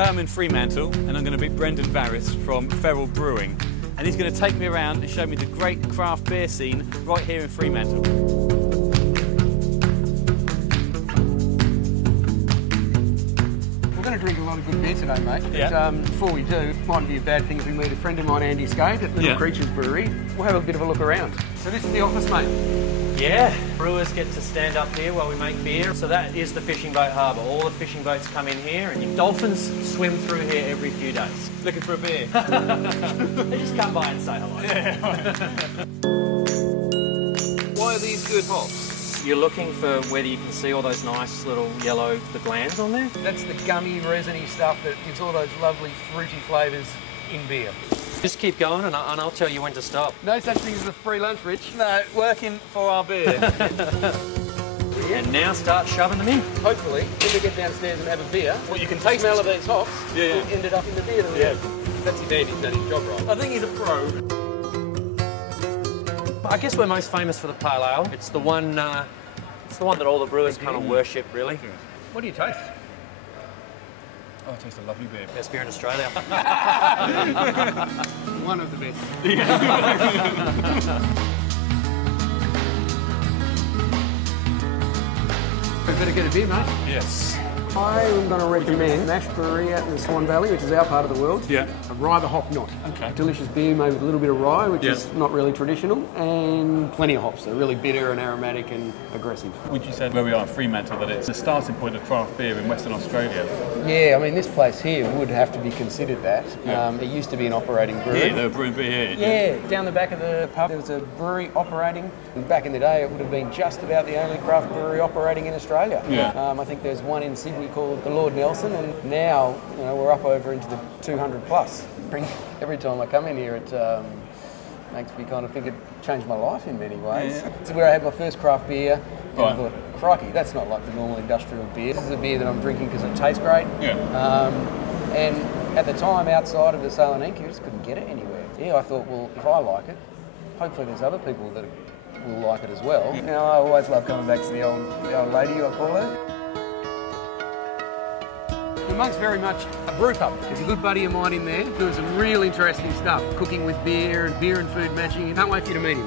Today I'm in Freemantle and I'm going to meet Brendan Varis from Feral Brewing, and he's going to take me around and show me the great craft beer scene right here in Freemantle. We're going to drink a lot of good beer today, mate. Yeah. But, before we do, it mightn't be a bad thing if we meet a friend of mine, Andy Skate, at Little Creatures Brewery. We'll have a bit of a look around. So this is the office, mate. Yeah, brewers get to stand up here while we make beer. So that is the fishing boat harbour. All the fishing boats come in here and your dolphins swim through here every few days. Looking for a beer? They just come by and say hello. Yeah. Why are these good hops? You're looking for whether you can see all those nice little yellow glands on there. That's the gummy, resiny stuff that gives all those lovely fruity flavours in beer. Just keep going and I'll tell you when to stop. No such thing as a free lunch, Rich. No, working for our beer. And now start shoving them in. Hopefully, when we get downstairs and have a beer, Well, you can the taste smell it. of these hops Yeah. ended up in the beer that we have. That's his Andy's done his job right. I think he's a pro. I guess we're most famous for the pale ale. It's the one that all the brewers kind of worship, really. What do you taste? Oh, it tastes a lovely beer. Best beer in Australia. One of the best. We better get a beer, mate. Yes. I am going to recommend Nash Brewery out in the Swan Valley, which is our part of the world. Yeah. A rye the hop knot. Okay. Delicious beer made with a little bit of rye, which Yeah. is not really traditional, and plenty of hops. They're really bitter and aromatic and aggressive. Would you say where we are in Fremantle that it's the starting point of craft beer in Western Australia? Yeah, I mean, this place here would have to be considered that. Yeah. It used to be an operating brewery. Yeah, they were brewing beer here. Yeah, down the back of the pub there was a brewery operating. And back in the day, it would have been just about the only craft brewery operating in Australia. Yeah. I think there's one in Sydney called the Lord Nelson, and now we're up over into the 200 plus. Every time I come in here, it makes me kind of think it changed my life in many ways. Yeah. It's where I had my first craft beer, and I Right. thought, crikey, that's not like the normal industrial beer. This is a beer that I'm drinking because it tastes great. Yeah. And at the time, outside of the Sail and Ink, you just couldn't get it anywhere. Yeah, I thought, well, if I like it, hopefully there's other people that will like it as well. Yeah. I always love coming back to the old lady, I call her. The Monk's very much a brew pub. There's a good buddy of mine in there doing some real interesting stuff, cooking with beer and food matching. Can't wait for you to meet him.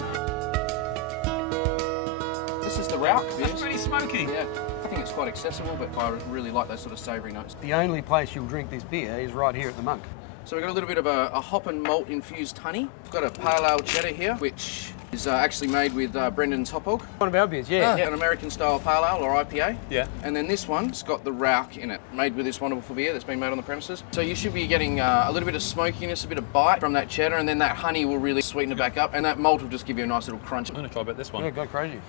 This is the Rauk beer. It's pretty smoky. Yeah, I think it's quite accessible, but I really like those sort of savoury notes. The only place you'll drink this beer is right here at the Monk. So we've got a little bit of a hop and malt infused honey. We've got a pale ale cheddar here, which is actually made with Brendan's hop hog. One of our beers, yeah. An American style pale ale or IPA. Yeah. And then this one's got the Rauk in it, made with this wonderful beer that's been made on the premises. So you should be getting a little bit of smokiness, a bit of bite from that cheddar, and then that honey will really sweeten it back up, and that malt will just give you a nice little crunch. I'm going to try about this one. Yeah, go crazy.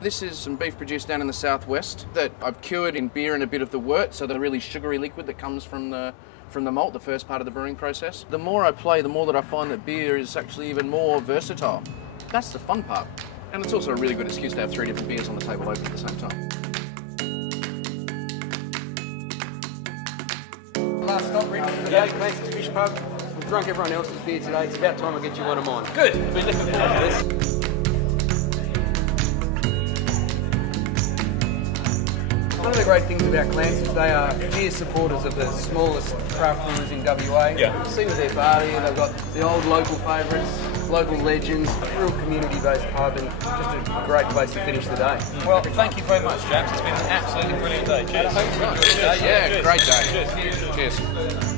This is some beef produced down in the southwest that I've cured in beer and a bit of the wort, so the really sugary liquid that comes from the malt, the first part of the brewing process. The more I play, the more that I find that beer is actually even more versatile. That's the fun part. And it's also a really good excuse to have 3 different beers on the table open at the same time. Last stop, Rich, for the day, Clancy's Fish Pub. We've drunk everyone else's beer today. It's about time I get you one of mine. Good. I've been looking forward to this. One of the great things about Clancy's, they are fierce supporters of the smallest craft brewers in WA. Yeah. You see with their party, they've got the old local favourites, local legends, real community-based pub, and just a great place to finish the day. Well, thank you very much, chaps. It's been an absolutely brilliant day. Cheers. Yeah, great day. Cheers.